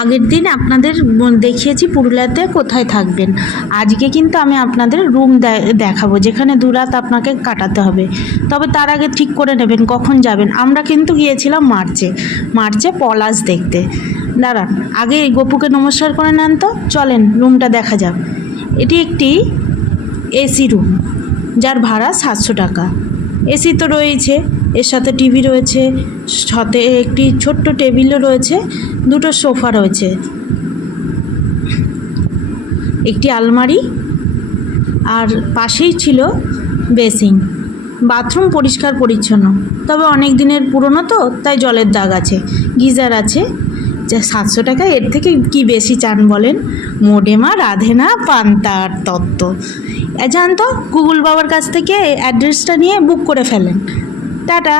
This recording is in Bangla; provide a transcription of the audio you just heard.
আগের দিন আপনাদের দেখিয়েছি পুরুলিয়াতে কোথায় থাকবেন। আজকে কিন্তু আমি আপনাদের রুম দেখাবো যেখানে 2 রাত আপনাকে কাটাতে হবে। তবে তার আগে ঠিক করে নেবেন কখন যাবেন। আমরা কিন্তু গিয়েছিলাম মার্চে পলাশ দেখতে। দাঁড়ান, আগে এই গপুকে নমস্কার করে নেন তো, চলেন রুমটা দেখা যাক। এটি একটি এসি রুম, যার ভাড়া 700 টাকা। এসি তো রয়েছে, এর সাথে টিভি রয়েছে, সাথে একটি ছোট্ট টেবিলও রয়েছে, 2টো সোফা রয়েছে, একটি আলমারি, আর পাশেই ছিল বেসিন। বাথরুম পরিষ্কার পরিচ্ছন্ন, তবে অনেক দিনের পুরনো তো তাই জলের দাগ আছে। গিজার আছে। যা 700 টাকা, এর থেকে কি বেশি চান বলেন? মোডেমা রাধে না পান্তার তত্ত্ব। জান তো, গুগল বাবার কাছ থেকে অ্যাড্রেসটা নিয়ে বুক করে ফেলেন। টাটা।